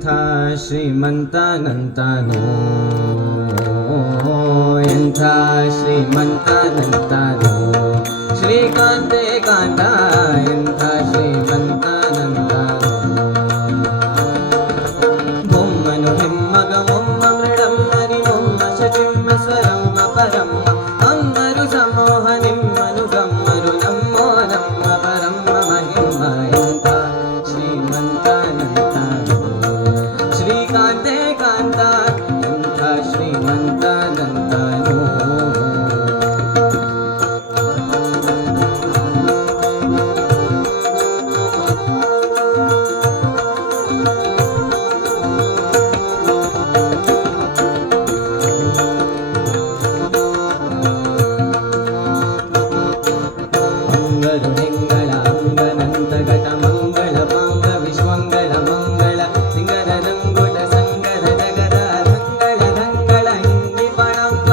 ಎಂಥ ಶ್ರೀಮಂತನಂತನೋ ಎಂಥ ಶ್ರೀಮಂತನಂತನೋ ಶ್ರೀಕಾಂತೆ ಕಾಂತ ಎಂಥ ಶ್ರೀಮಂತನಂತನೋ ಬೊಮ್ಮನು ಹೆಮ್ಮಗ ಮೊಮ್ಮ ಮೃಡಮ್ಮರಿ ಮೊಮ್ಮ ಶಚಿಮ್ಮ ಸ್ವರಮ್ಮ ಪರಮ್ಮ ಅಮ್ಮರು ಸಮೋಹ ನಿಮ್ಮನು ಗಮ್ಮರು ನಮ್ಮೋ ನಮ್ಮ ಪರಮ್ಮ ಮಹಿಮ್ಮ ಎಂಥ ಶ್ರೀಮಂತನಂತನೋ ಶ್ರೀಕಾಂತೆ ಕಾಂತ ಎಂಥ ಶ್ರೀಮಂತನಂತನೋ ಹೆಂಗಳ ಅಂಗನಂತ ಘಟ ಮಂಗಳ ಪಾಂಗ ವಿಶ್ವಂಗಳ ಮಂಗಳ ಸಿಂಗರ ರಂಗುಟ ಸಂಗರ ನಗರ ರಂಗಳ ರಂಗಳ ಹಿಂದಿ ಪಣಮ್ಮ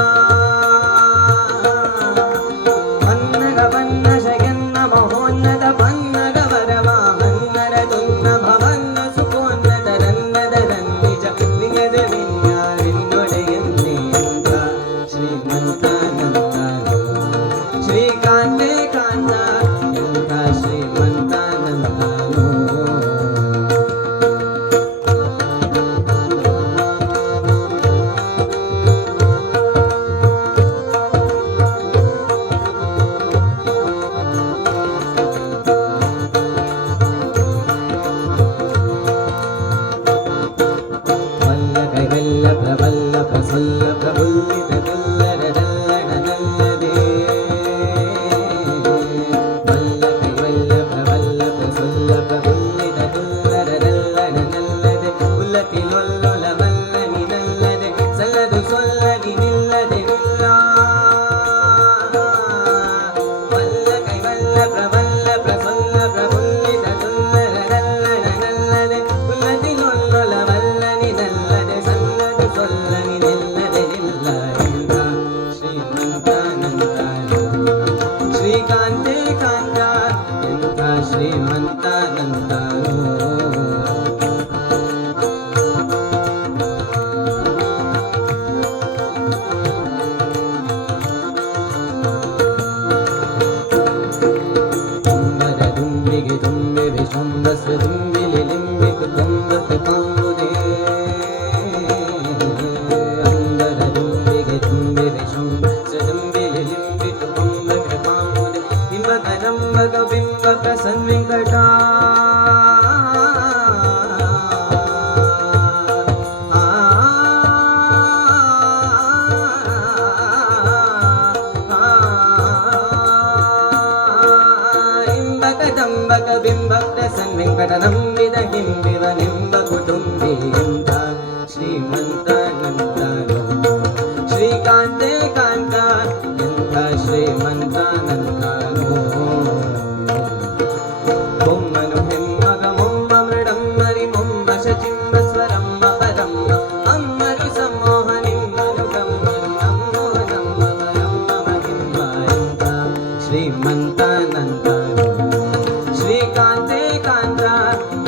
ಮನ್ನಗ ಬನ್ನ ಶಗನ್ನ ಮಹೋನ್ನತ ಪನ್ನಗ ವರಮ ಮನ್ನರ ತುನ್ನ ಭವನ್ನ ಸುಖೋನ್ನತ ರನ್ನದ ರನ್ನಿಜ ನಿಗದ ವಿನ್ಯಾರಿನ್ನೊಡೆಯನ್ನೇ ಎಂಥ ಶ್ರೀಮಂತನಂತನೋ ಶ್ರೀಕಾಂತೆ ಕಾಂತ ಎಂಥ ಶ್ರೀಮಂತನಂತನೋ ವಲ್ಲ ಕೈವಲ್ಲ ಪ್ರಬಲ್ಲ ಪ್ರಸಲ್ಲ ಪ್ರಬುಲ್ಲಿತ ಕಲ್ಲರ ಡಲ್ಲಣ ನಲ್ಲದೆ ವಲ್ಲ ಕೈವಲ್ಲ ಪ್ರಬಲ್ಲ ಪ್ರಸಲ್ಲ ಪ್ರಬುಲ್ಲಿತ ಕಲ್ಲರ ಡಲ್ಲಣ ನಲ್ಲದೆ ಉಲ್ಲತಿ ಲೊಲ್ಲೊಲ ವಲ್ಲನಿ ನಲ್ಲದೆ ಸಲ್ಲದು ಸೊಲ್ಲನಿ ನಿಲ್ಲದೆ ನಿಲ್ಲ ವಲ್ಲ ಕೈವಲ್ಲ ಪ್ರಬಲ್ಲ ಪ್ರಸಲ್ಲ ಪ್ರಬುಲ್ಲಿತ ಕಲ್ಲರ ಡಲ್ಲಣ ನಲ್ಲದೆ ಉಲ್ಲತಿ ಲೊಲ್ಲೊಲ ವಲ್ಲನಿ ನಲ್ಲದೆ ಸಲ್ಲದು ಸೊಲ್ಲನಿ ನಿಲ್ಲದೆ ನಿಲ್ಲ ಎಂಥ ಶ್ರೀಮಂತನಂತನೋ ಶ್ರೀಕಾಂತೆ ಕಾಂತ ಎಂಥ ಶ್ರೀಮಂತನಂತನೋ ತುಂಬದ ದುಂಬಿಗೆ ತುಂಬೆ ವಿಶ್ವಂಬಸ ದುಂಬಿಲಿ ಲಿಂಬಿತು ತುಂಬತ ಕಾಂಬುದೇ ಅಂದರ ದುಂಬಿಗೆ ತುಂಬೆ ವಿಶ್ವಂಬಸ ದುಂಬಿಲಿ ಲಿಂಬಿತು ಕೊಂಬಕ ಕಾಂಬುದೇ ಹಿಂಬಕ ನಂಬಕ ಬಿಂಬಕ ಸನ್ವಿಂಕಟ ಇಂಬಕ ದಂಬಕ ಬಿಂಬಕ ಸನ್ವೆಂಕಟ ನಂಬಿದ ಹಿಂಬಿವ ನಿಂಬ ಕುಟುಂಬಿ ಎಂಥ ಶ್ರೀಮಂತನಂತನೋ ಶ್ರೀಕಾಂತೆ ಕಾಂತ ಎಂಥ ಶ್ರೀಮಂತನಂತನೋ ಬೊಮ್ಮನು ಹೆಮ್ಮಗ ಮೊಮ್ಮ ಮೃಡಮ್ಮರಿ ಮೊಮ್ಮ ಶಚಿಂಬ ಸ್ವರಮ್ಮ ಪರಮ್ಮ ಅಮ್ಮರು ಸಮೋಹ ನಿಮ್ಮನು ಗಮ್ಮರು ನಮ್ಮೋ ನಮ್ಮ ಪರಮ್ಮ ಮಹಿಮ್ಮ ಎಂಥ ಶ್ರೀಮಂತನಂತನೋ ಶ್ರೀಕಾಂತೆ ಕಾಂತ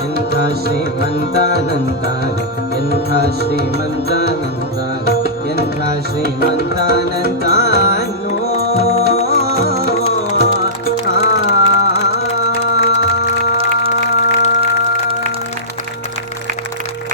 ಎಂಥ ಶ್ರೀಮಂತನಂತನೋ ಎಂಥ ಶ್ರೀಮಂತನಂತನೋ ಎಂಥ ಶ್ರೀಮಂತನಂತನೋ